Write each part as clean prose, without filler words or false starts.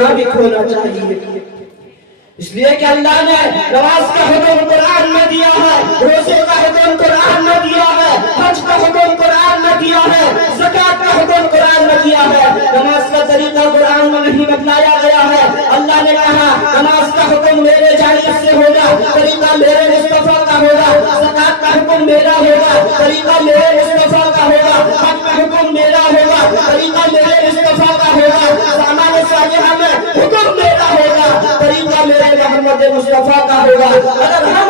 مطابق ہونا چاہیے۔ اس لیے کہ اللہ نے نماز کا حکم قرآن میں دیا ہے، روزے کا حکم قرآن میں دیا ہے، حج کا حکم قرآن میں دیا ہے، زکات کا حکم قرآن میں دیا ہے۔ نماز کا طریقہ قرآن میں نہیں بتلایا گیا ہے۔ اللہ نے کہا نماز کا حکم میرے جانب سے ہوگا، طریقہ میرے مصطفیٰ کا ہوگا، زکات کا حکم میرا ہوگا، طریقہ میرے مصطفیٰ کا ہوگا، حج کا حکم میرا ہوگا، طریقہ میرے مصطفیٰ کا ہوگا، اعمال صالحہ میں حکم میرا ہوگا، طریقہ میرے محمد مصطفیٰ کا ہوگا۔ اگر ہم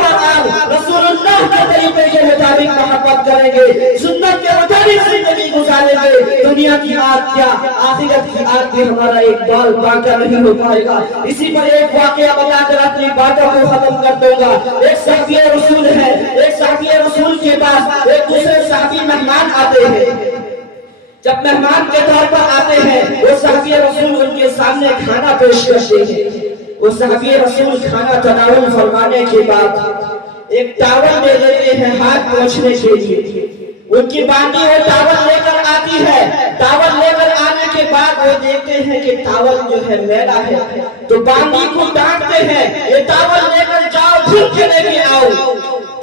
رسول اللہ کے طریقے کے مطابق محبت کریں گے، سنت کے مطابق زندگی گزاریں گے، دنیا کی آگ کیا آخرت کی آگ بھی ہمارا ایک بال باقی نہیں ہو پائے گا۔ اسی پر ایک واقعہ بتا کر اپنی باتوں کو ختم کر دوں گا۔ ایک صحابی رسول ہے، ایک صحابی رسول کے پاس ایک دوسرے صحابی مہمان آتے ہیں۔ جب مہمان کے طور پر آتے ہیں، وہ صحابی رسول ان کے سامنے کھانا پیش کرتے ہیں۔ وہ صحابی رسول کھانا تناول فرمانے کے بعد ایک ٹاول دے دیتے ہیں ہاتھ پوچھنے کے لیے۔ ان کی باندھی وہ ٹاول لے کر آتی ہے۔ ٹاول لے کر آنے کے بعد وہ دیکھتے ہیں کہ ٹاول جو ہے میلا ہے، تو باندھی کو ڈانٹتے ہیں، یہ ٹاول لے کر جاؤ، پھر کے لے کے آؤ۔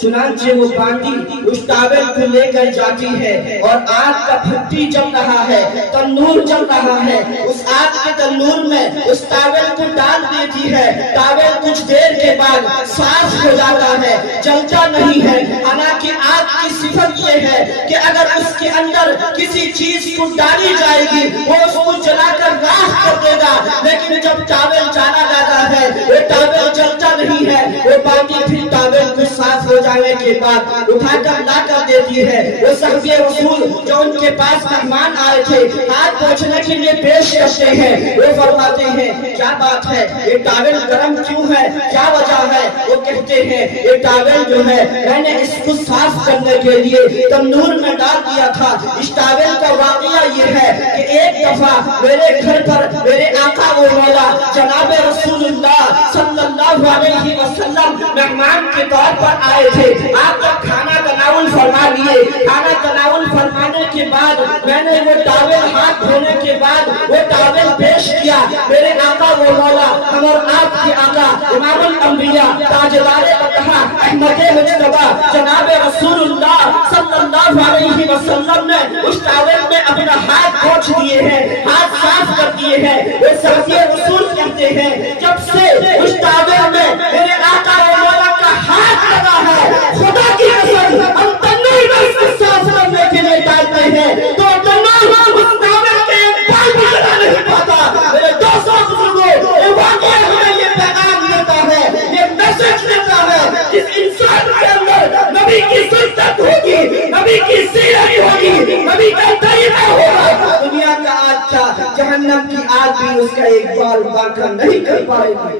چنانچہ وہ باندھی اس ٹاول کو لے کر جاتی ہے اور آگ کا بھٹی جل رہا ہے، تندور جل رہا ہے، اس آگ کے تندور میں اس ٹاول کو ڈال دیتی ہے۔ ٹاول کچھ دیر کے بعد صاف ہو جاتا ہے، جلتا نہیں ہے۔ حالانکہ آگ کی صفت یہ ہے کہ اگر اس کے اندر کسی چیز کو ڈالی جائے گی وہ اس کو جلا کر راکھ کر دے گا، لیکن جب ٹاول ڈالا جاتا ہے وہ ٹاول جلتا نہیں ہے۔ وہ باندھی پھر ٹاول کو صاف ہو جانے کے بعد اٹھا کر لا کر دیتی ہے۔ وہ صحابی رسول جو ان کے پاس مہمان آئے تھے ہاتھ پوچھنے کے لیے پیش کرتے ہیں، وہ فرماتے ہیں کیا بات ہے، یہ ٹاول گرم کیوں ہے، کیا وجہ ہے؟ وہ کہتے ہیں یہ ٹاول جو ہے میں نے اس کو صاف کرنے کے لیے تندور میں ڈال دیا تھا۔ اس ٹاول کا واقعہ یہ ہے کہ ایک دفعہ میرے گھر پر میرے آقا و مولا جناب رسول اللہ صلی اللہ علیہ وسلم مہمان کے طور پر آئے تھے۔ آپ کا کھانا تناول فرما لیے۔ کھانا تناول فرمانے کے بعد میں نے وہ ٹاول ہاتھ دھونے کے بعد وہ ٹاول پیش کیا۔ میرے آقا و مولا ہمارے آپ کے آقا امام الانبیاء تاجدار اطہار احمد مجتبی جناب رسول اللہ صلی اللہ علیہ وسلم نے اس ٹاول میں اپنا ہاتھ پوچھ دیے ہیں، ہاتھ صاف کر دیے ہیں۔ وہ صحابی رسول کہتے ہیں جب سے اس ٹاول میں میرے آقا و مولا کا ہاتھ لگا ہے، خدا کی قسم ہم تنور میں اس کو صاف کرنے کے لیے ڈالتے ہیں تو تنور اس ٹاول کے بال بھی لگا نہیں پاتا۔ میرے دوستوں بزرگوں، یہ واقعہ ہمیں یہ پیغام دیتا ہے، یہ میسج دیتا ہے، جس انسان کے اندر نبی کی سنت ہوگی، نبی کی سیرت ہوگی، نبی کا طریقہ ہوگا، دنیا کا آگ تھا، جہنم کی آگ بھی اس کا ایک بال باقی نہیں کر پائے گی۔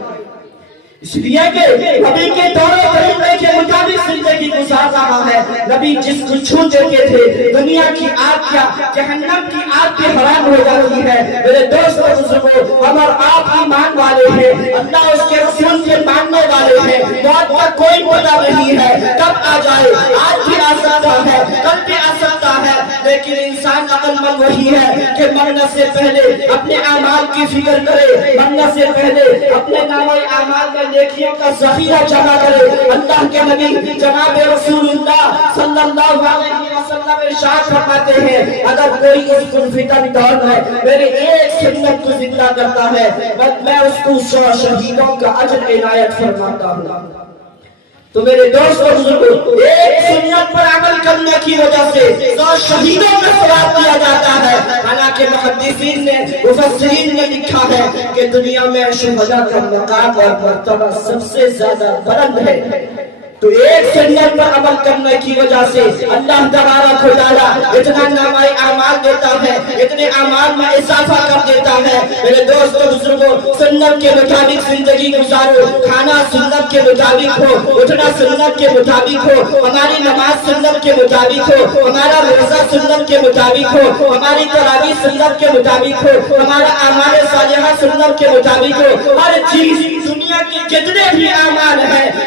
اس لیے کہ نبی کے طور طریقے کے مطابق زندگی گزار رہا ہے۔ نبی جس کو چھوتے کے تھے دنیا کی آگ کیا جہنم کی آگ کے حرام ہو جاتی ہے۔ میرے دوستوں بزرگوں، ہم اور آپ ایمان والے ہیں، اللہ اس کے رسول کے ماننے والے ہیں۔ موت کا کوئی پتہ نہیں ہے کب آ جائے، آج بھی آ سکتا ہے، کل بھی آ سکتا ہے، لیکن انسان عقل مند وہی ہے کہ مرنے سے پہلے اپنے اعمال کی فکر کرے، مرنے سے پہلے اپنے نامۂ اعمال میں نیکیوں کا ذخیرہ جمع کرے۔ اللہ کے نبی جناب رسول اللہ صلی اللہ علیہ وسلم ارشاد فرماتے ہیں اگر کوئی اس فتن دور میں میرے ایک سنت کو زندہ کرتا ہے میں اس کو 100 شہیدوں کا اجر عنایت فرماتا ہوں۔ تو میرے دوستوں بزرگوں، ایک سنت پر عمل کرنے کی وجہ سے 100 شہیدوں کا ثواب دیا جاتا ہے۔ حالانکہ محدثین نے مفسرین نے لکھا ہے کہ دنیا میں شہداء کا مقام اور مرتبہ سب سے زیادہ بلند ہے۔ تو ایک سنت پر عمل کرنے کی وجہ سے اللہ تبارک و تعالی اتنا نامۂ اعمال دیتا ہے، اتنے اعمال میں اضافہ کر دیتا ہے۔ میرے دوستوں بزرگوں، سنت کے مطابق زندگی گزارو، کھانا سنت کے مطابق ہو، اٹھنا سنت کے مطابق ہو، ہماری نماز سنت کے مطابق ہو، ہمارا روزہ سنت کے مطابق ہو، ہماری تراویح سنت کے مطابق ہو، ہمارا اعمال صالحہ سنت کے مطابق ہو۔ ہر چیز دنیا کے جتنے بھی اعمال ہیں